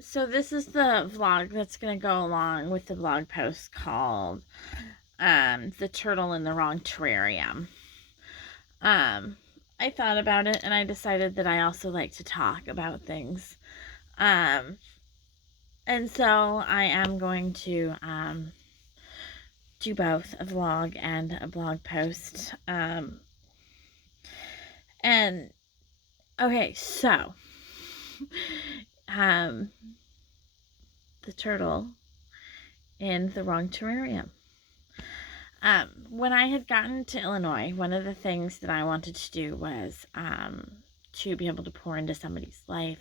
So this is the vlog that's going to go along with the blog post called The Turtle in the Wrong Terrarium. Um, I thought about it and I decided that I also like to talk about things. Um, and so I am going to do both a vlog and a blog post. And okay, so um, the turtle in the wrong terrarium. When I had gotten to Illinois, one of the things that I wanted to do was to be able to pour into somebody's life,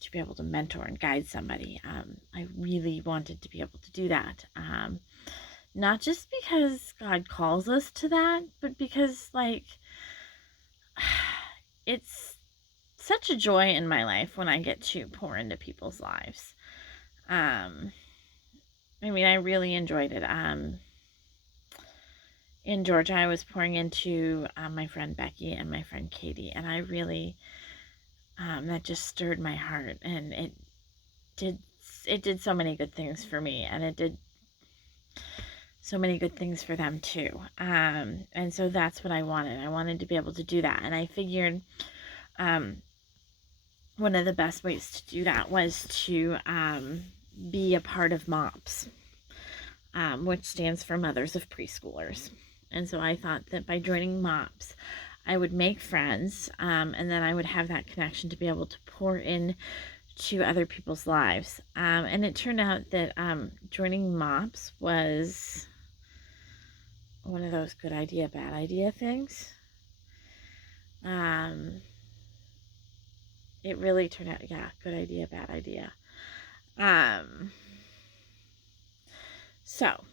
to be able to mentor and guide somebody. I really wanted to be able to do that. Not just because God calls us to that, but because, like, it's such a joy in my life when I get to pour into people's lives. I mean, I really enjoyed it. In Georgia, I was pouring into my friend Becky and my friend Katie, and I really, that just stirred my heart, and it did so many good things for me, and it did so many good things for them too. And so that's what I wanted. I wanted to be able to do that, and I figured one of the best ways to do that was to be a part of MOPS, which stands for Mothers of Preschoolers. And so I thought that by joining MOPS, I would make friends, and then I would have that connection to be able to pour in to other people's lives. And it turned out that joining MOPS was one of those good idea, bad idea things. It really turned out, yeah, good idea, bad idea. So,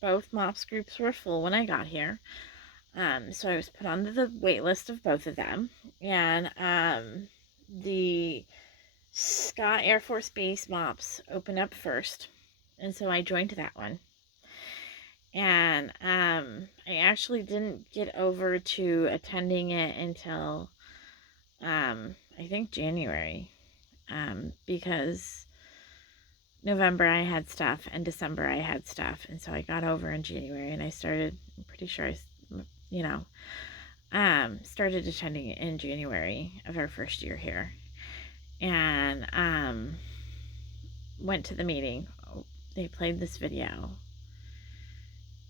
both MOPS groups were full when I got here. So I was put on the wait list of both of them. And the Scott Air Force Base MOPS opened up first. And so I joined that one. And I actually didn't get over to attending it until I think January. Because November I had stuff and December I had stuff, and so I got over in January, and I started, I'm pretty sure started attending in January of our first year here, and went to the meeting. They played this video,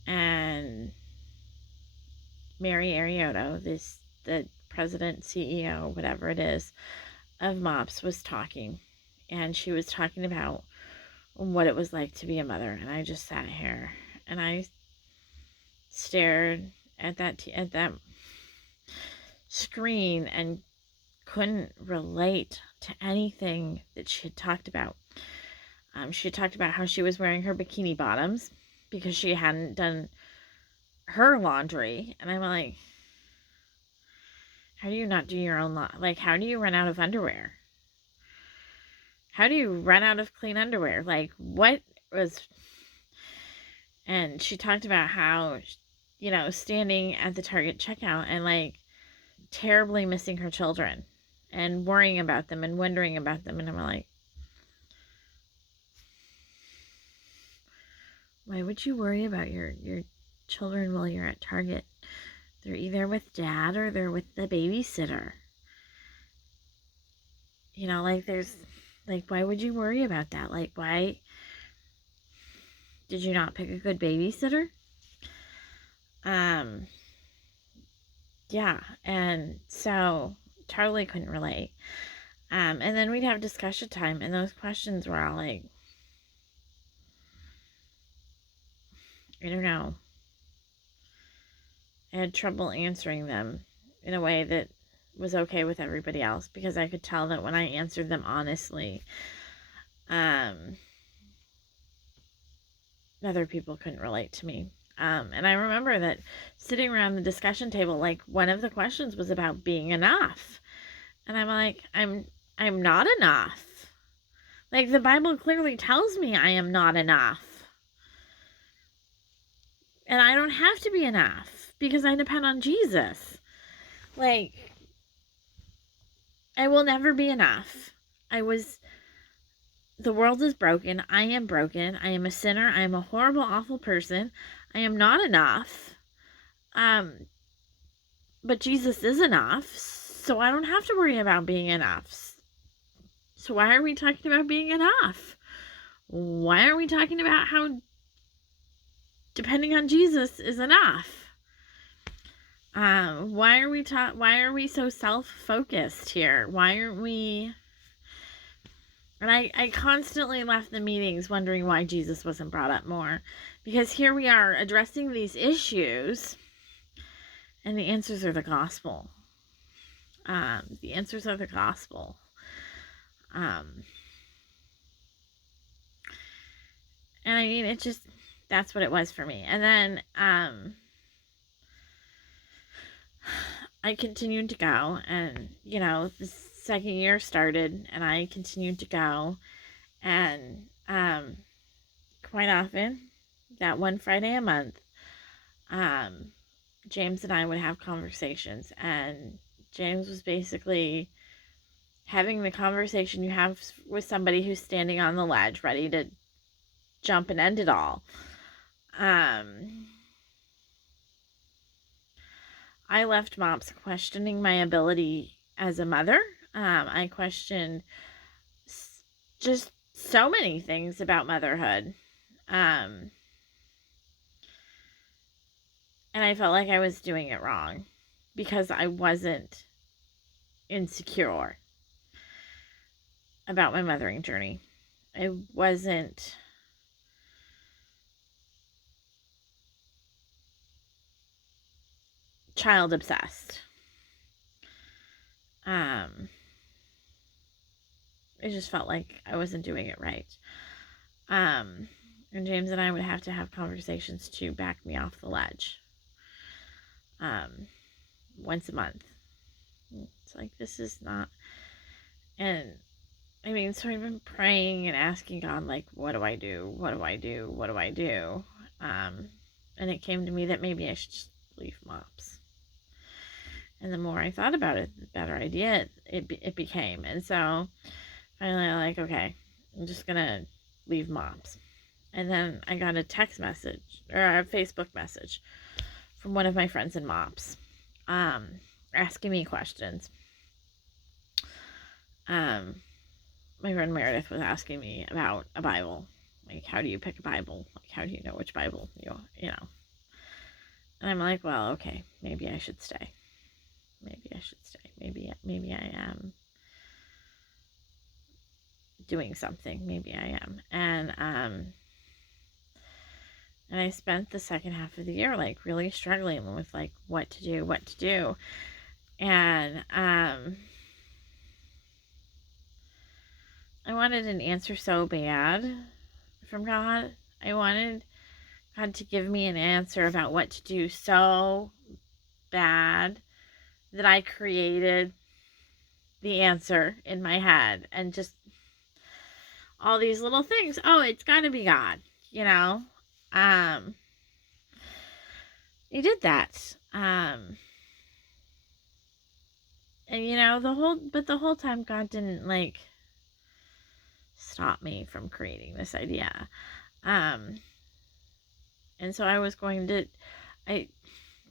and Mary Arioto, the president, CEO, whatever it is, of MOPS was talking, and she was talking about what it was like to be a mother, and I just sat here and I stared at that screen and couldn't relate to anything that she had talked about. She had talked about how she was wearing her bikini bottoms because she hadn't done her laundry, and I'm like, how do you not do your own like, how do you run out of underwear? How do you run out of clean underwear? Like, what was... And she talked about how, standing at the Target checkout and, like, terribly missing her children and worrying about them and wondering about them. And I'm like, why would you worry about your children while you're at Target? They're either with dad or they're with the babysitter. Like, there's, like, why would you worry about that? Like, why did you not pick a good babysitter? Yeah, and so totally couldn't relate. And then we'd have discussion time, and those questions were all like, I don't know. I had trouble answering them in a way that was okay with everybody else, because I could tell that when I answered them honestly, other people couldn't relate to me. And I remember that sitting around the discussion table, like, one of the questions was about being enough. And I'm like, I'm not enough. Like, the Bible clearly tells me I am not enough. And I don't have to be enough because I depend on Jesus. Like, I will never be enough. the world is broken. I am broken. I am a sinner. I am a horrible, awful person. I am not enough. But Jesus is enough. So I don't have to worry about being enough. So why are we talking about being enough? Why are we talking about how depending on Jesus is enough? Why are we so self-focused here? Why aren't we... And I constantly left the meetings wondering why Jesus wasn't brought up more. Because here we are addressing these issues, and the answers are the gospel. The answers are the gospel. And I mean, it just, that's what it was for me. And then, I continued to go, and, you know, the second year started, and I continued to go, and, quite often, that one Friday a month, James and I would have conversations, and James was basically having the conversation you have with somebody who's standing on the ledge, ready to jump and end it all. I left MOPS questioning my ability as a mother. I questioned just so many things about motherhood. And I felt like I was doing it wrong because I wasn't insecure about my mothering journey. I wasn't child obsessed. It just felt like I wasn't doing it right. And James and I would have to have conversations to back me off the ledge. Once a month. It's like, this is not... And I mean, so I've been praying and asking God, like, what do I do? What do I do? What do I do? And it came to me that maybe I should just leave MOPS. And the more I thought about it, the better idea it became. And so finally I'm like, okay, I'm just gonna leave MOPS. And then I got a text message, or a Facebook message from one of my friends in MOPS, asking me questions. My friend Meredith was asking me about a Bible. Like, how do you pick a Bible? Like, how do you know which Bible you know? And I'm like, well, okay, maybe I should stay. Maybe I should stay. Maybe I am doing something. Maybe I am. And I spent the second half of the year, like, really struggling with, like, what to do. And, I wanted an answer so bad from God. I wanted God to give me an answer about what to do so bad that I created the answer in my head. And just all these little things. Oh, it's got to be God, you know? He did that. And, you know, the whole time God didn't, like, stop me from creating this idea. And so I was going to,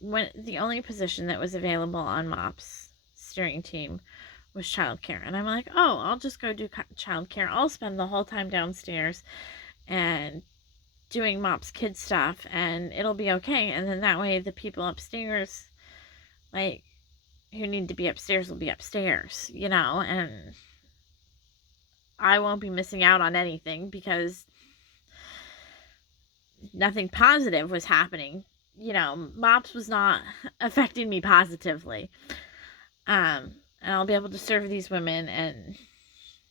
when the only position that was available on MOPS steering team was childcare. And I'm like, oh, I'll just go do childcare. I'll spend the whole time downstairs and doing MOPS kid stuff, and it'll be okay. And then that way the people upstairs, like, who need to be upstairs will be upstairs, you know, and I won't be missing out on anything because nothing positive was happening. You know, MOPS was not affecting me positively. And I'll be able to serve these women, and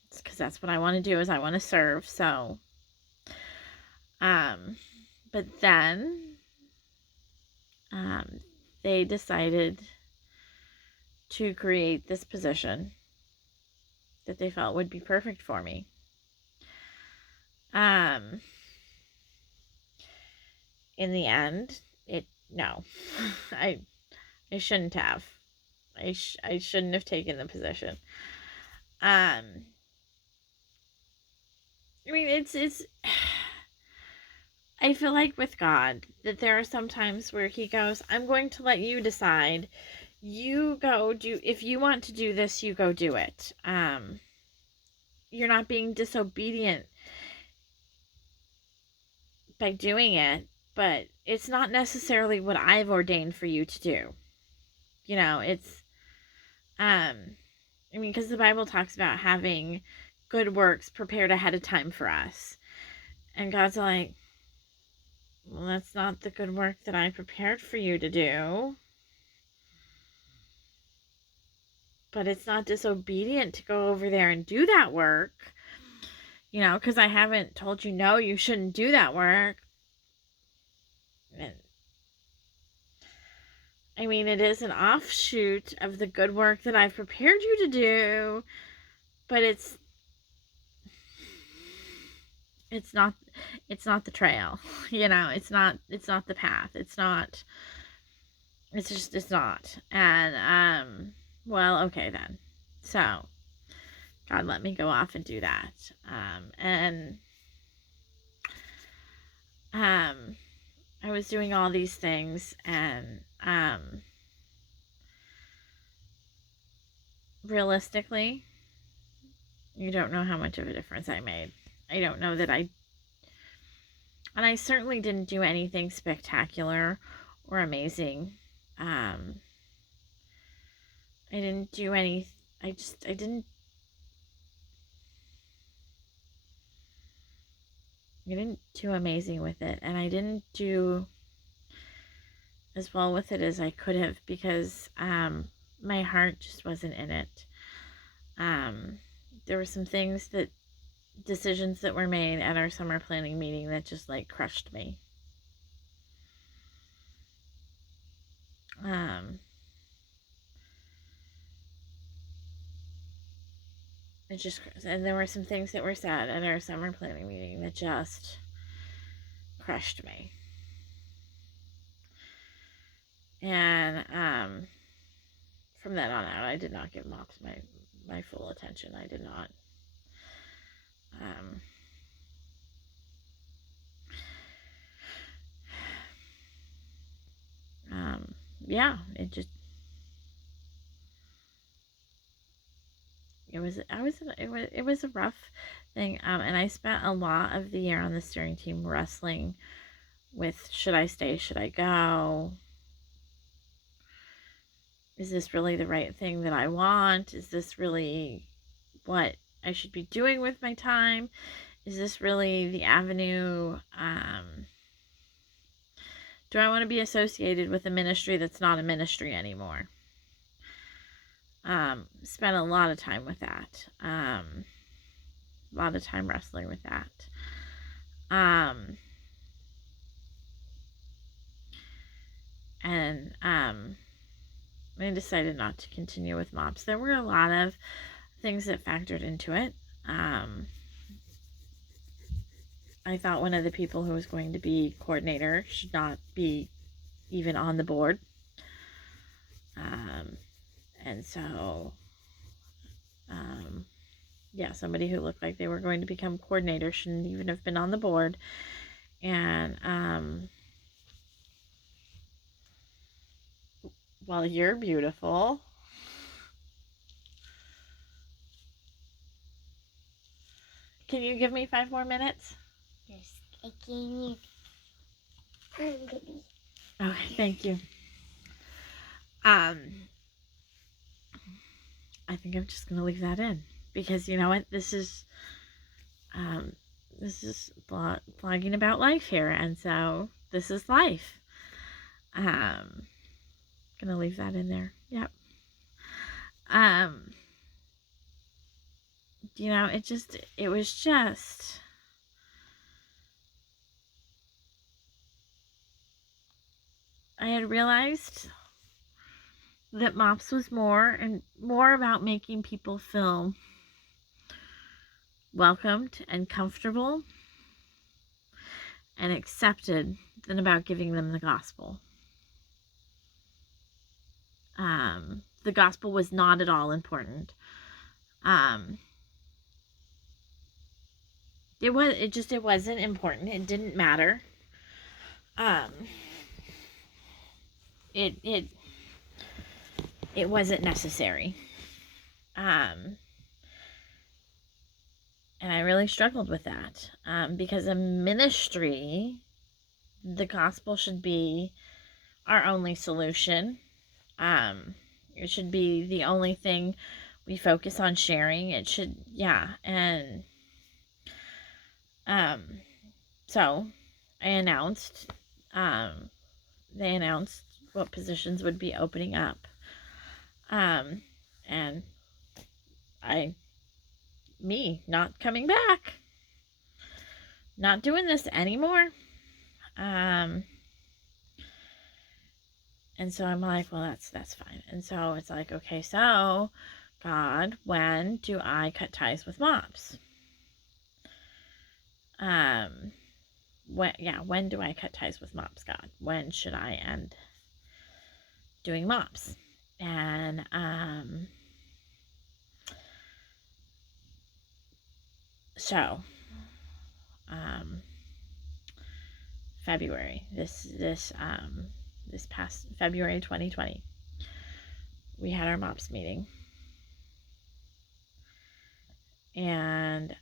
it's because that's what I want to do, is I want to serve. So, but then, they decided to create this position that they felt would be perfect for me. In the end, no, I shouldn't have. I shouldn't have taken the position. I mean, it's I feel like with God that there are some times where he goes, I'm going to let you decide. You go do, if you want to do this, you go do it. You're not being disobedient by doing it, but it's not necessarily what I've ordained for you to do. It's I mean, because the Bible talks about having good works prepared ahead of time for us. And God's like, well, that's not the good work that I prepared for you to do. But it's not disobedient to go over there and do that work. Because I haven't told you, no, you shouldn't do that work. And I mean, it is an offshoot of the good work that I've prepared you to do, but it's not the trail. It's not the path. It's not. It's not. And well, okay then. So God let me go off and do that. And I was doing all these things, and realistically, you don't know how much of a difference I made. I don't know that and I certainly didn't do anything spectacular or amazing. I didn't do any, I didn't do amazing with it, and I didn't do as well with it as I could have, because my heart just wasn't in it. There were some decisions that were made at our summer planning meeting that just like crushed me. And there were some things that were said at our summer planning meeting that just crushed me. And from then on out, I did not give Mops my full attention. I did not. Yeah, it was a rough thing. And I spent a lot of the year on the steering team wrestling with, should I stay? Should I go? Is this really the right thing that I want? Is this really what I should be doing with my time? Is this really the avenue? Do I want to be associated with a ministry that's not a ministry anymore? Spent a lot of time with that. A lot of time wrestling with that. And I decided not to continue with MOPS. There were a lot of things that factored into it. I thought one of the people who was going to be coordinator should not be even on the board. And so, yeah, somebody who looked like they were going to become coordinator shouldn't even have been on the board. And, well, you're beautiful. Can you give me 5 more minutes? Yes, I can. Okay, thank you. I think I'm just going to leave that in, because you know what? This is blogging about life here, and so this is life. Gonna leave that in there. Yep. It was just I had realized that MOPS was more about making people feel welcomed and comfortable and accepted than about giving them the gospel. The gospel was not at all important. it wasn't important. It didn't matter. Um, it it it wasn't necessary. Um, and I really struggled with that. Because a ministry, the gospel should be our only solution. Um, it should be the only thing we focus on sharing. It should, yeah. And um, so I announced, um, they announced what positions would be opening up. Um, and I, me, not coming back, not doing this anymore. Um, and so I'm like, well, that's fine. And so it's like, okay, so God, when do I cut ties with mops? Um, when do I cut ties with mops, God? When should I end doing mops? And so um, February, this past February 2020, we had our mops meeting, and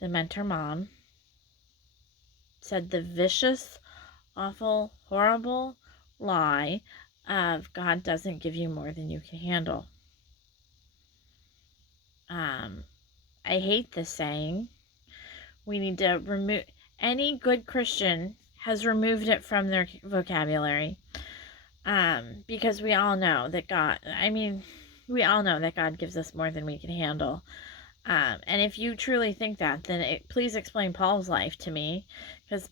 the mentor mom said the vicious, awful, horrible lie of God doesn't give you more than you can handle. I hate this saying. We need to remove, any good Christian has removed it from their vocabulary. Because we all know that we all know that God gives us more than we can handle. And if you truly think that, then please explain Paul's life to me, because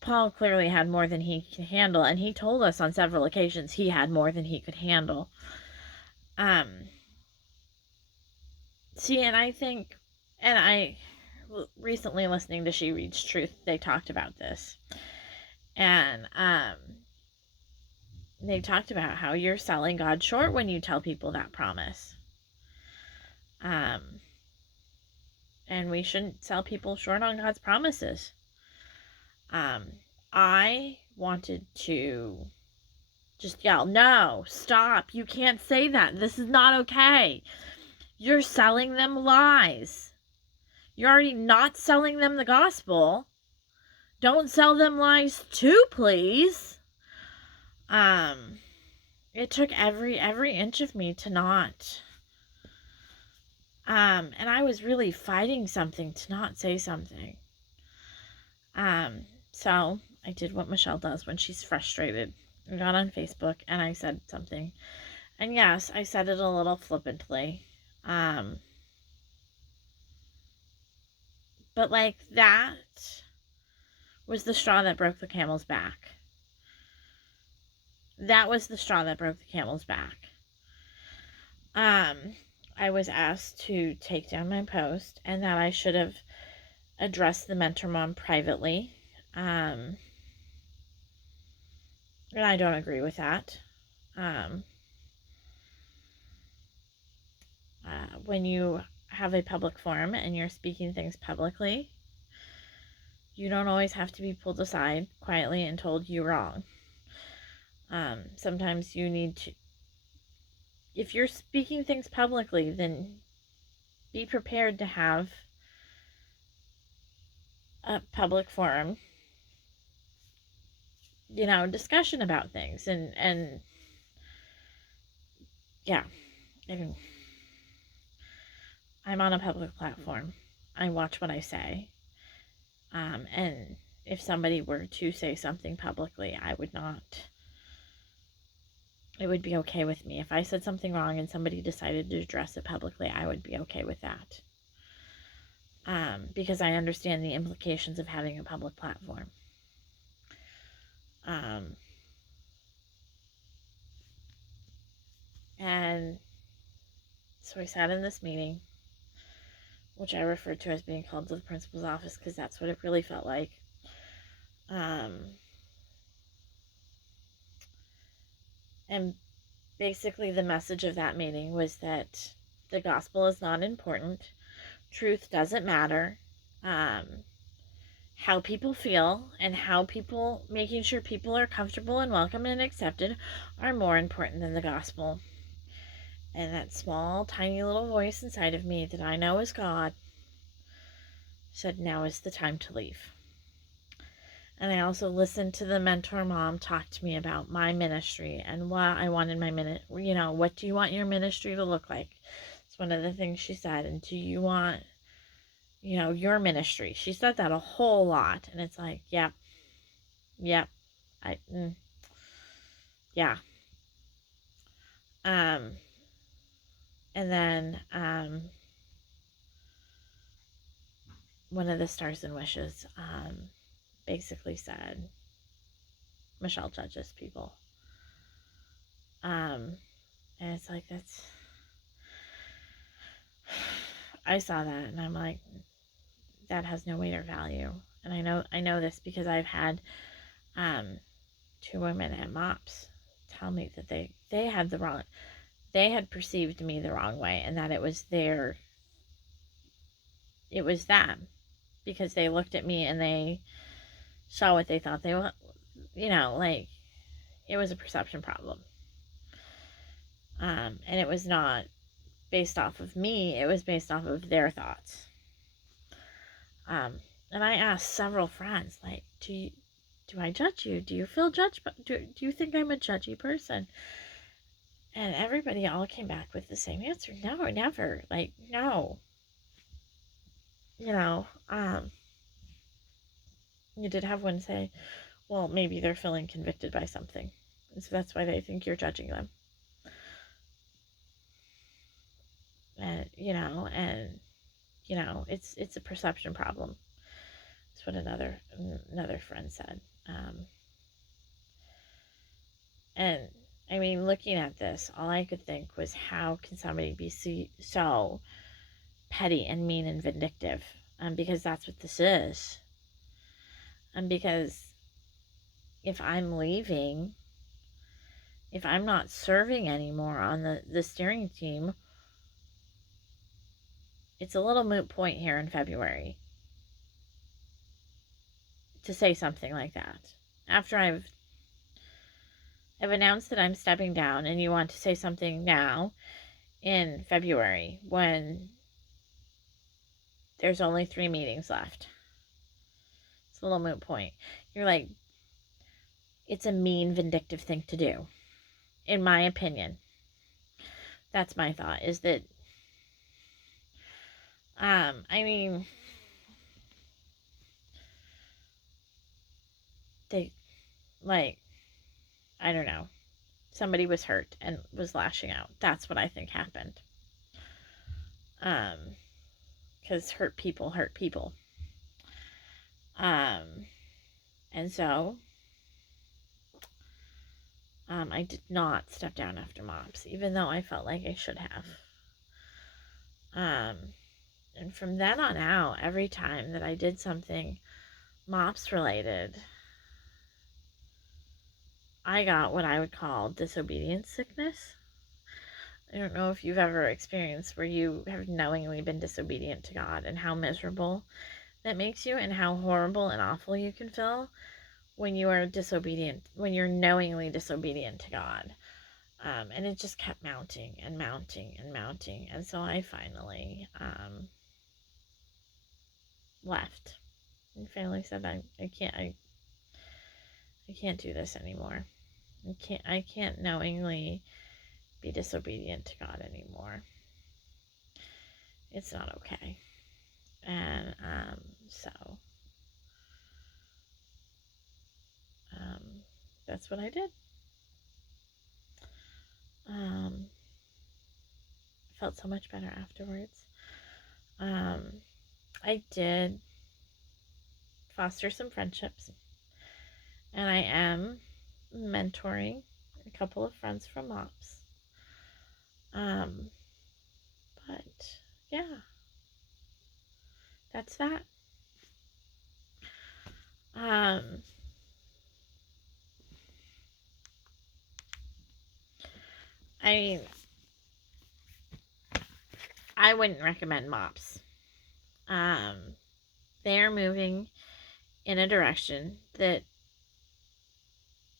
Paul clearly had more than he could handle, and he told us on several occasions he had more than he could handle. See, and I think, and I recently listening to She Reads Truth, they talked about this, and they talked about how you're selling God short when you tell people that promise. And we shouldn't sell people short on God's promises. I wanted to just yell, no, stop, you can't say that. This is not okay. You're selling them lies. You're already not selling them the gospel. Don't sell them lies too, please. It took every inch of me to not. And I was really fighting something to not say something. So I did what Michelle does when she's frustrated. I got on Facebook and I said something. And yes, I said it a little flippantly. But like that was the straw that broke the camel's back. That was the straw that broke the camel's back. I was asked to take down my post and that I should have addressed the mentor mom privately. And I don't agree with that. When you have a public forum and you're speaking things publicly, you don't always have to be pulled aside quietly and told you're wrong. Sometimes you need to, if you're speaking things publicly, then be prepared to have a public forum, discussion about things. And yeah, I mean, I'm on a public platform. I watch what I say. And if somebody were to say something publicly, I would not. It would be okay with me. If I said something wrong and somebody decided to address it publicly, I would be okay with that. Because I understand the implications of having a public platform. And so I sat in this meeting, which I referred to as being called to the principal's office because that's what it really felt like. And basically the message of that meeting was that The gospel is not important. Truth doesn't matter. Um, how people feel and how people, making sure people are comfortable and welcome and accepted, are more important than the gospel. And that small, tiny little voice inside of me that I know is God said, now is the time to leave. And I also listened to the mentor mom talk to me about my ministry and what I wanted my what do you want your ministry to look like? It's one of the things she said. And do you want, your ministry? She said that a whole lot. And it's like, yep, yep, I, yeah. Um, and then one of the stars and wishes basically said, Michelle judges people. And it's like, I saw that and I'm like, that has no weight or value. And I know this because I've had um, two women at MOPS tell me that they had perceived me the wrong way, and that it was them, because they looked at me and they saw what they thought they were, like, it was a perception problem. And it was not based off of me, it was based off of their thoughts. And I asked several friends, like, do I judge you? Do you feel judged? Do you think I'm a judgy person? And everybody all came back with the same answer. No, never. Like, no. You know, you did have one say, well, maybe they're feeling convicted by something. And so that's why they think you're judging them. And, it's a perception problem. That's what another friend said. And I mean, looking at this, all I could think was, how can somebody be so petty and mean and vindictive? Because that's what this is. And because if I'm leaving, if I'm not serving anymore on the steering team, it's a little moot point here in February to say something like that. After I've announced that I'm stepping down, and you want to say something now in February when there's only 3 meetings left. It's a little moot point. You're like, it's a mean, vindictive thing to do, in my opinion. That's my thought, is that, I mean, they, like, I don't know. Somebody was hurt and was lashing out. That's what I think happened. Because hurt people hurt people. And so, I did not step down after MOPS, even though I felt like I should have. And from then on out, every time that I did something MOPS related, I got what I would call disobedience sickness. I don't know if you've ever experienced where you have knowingly been disobedient to God, and how miserable that makes you, and how horrible and awful you can feel when you are disobedient, when you're knowingly disobedient to God. And it just kept mounting and mounting and mounting. And so I finally left. And finally said, I can't do this anymore. I can't knowingly be disobedient to God anymore. It's not okay. And so that's what I did. Felt so much better afterwards. I did foster some friendships, and I am mentoring a couple of friends from MOPS. But yeah, that's that. I mean, I wouldn't recommend mops. Um, they're moving in a direction that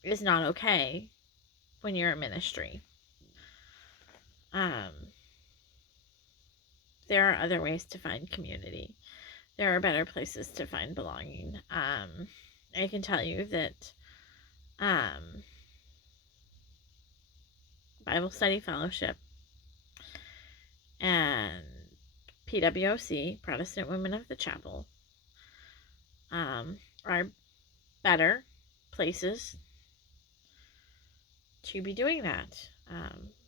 is not okay when you're in ministry. Um, there are other ways to find community. There are better places to find belonging. I can tell you that um, Bible Study Fellowship and PWOC, Protestant Women of the Chapel, are better places to be doing that.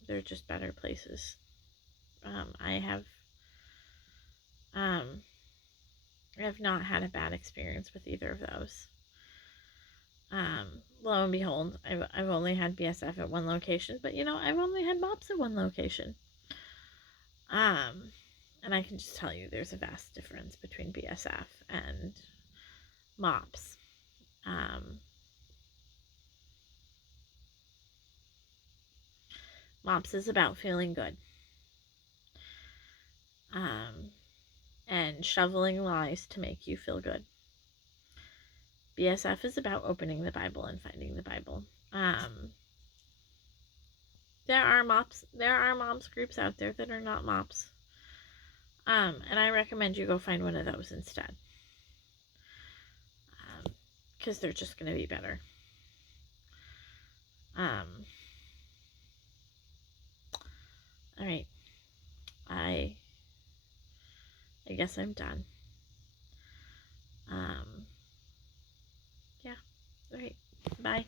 They're just better places. I um, have not had a bad experience with either of those. Lo and behold, I've only had BSF at one location, but I've only had MOPS at one location. Um, and I can just tell you there's a vast difference between BSF and MOPS. MOPS is about feeling good. And shoveling lies to make you feel good. BSF is about opening the Bible and finding the Bible. There are moms groups out there that are not MOPS. And I recommend you go find one of those instead. Because they're just going to be better. All right. I guess I'm done. Yeah. All right. Bye.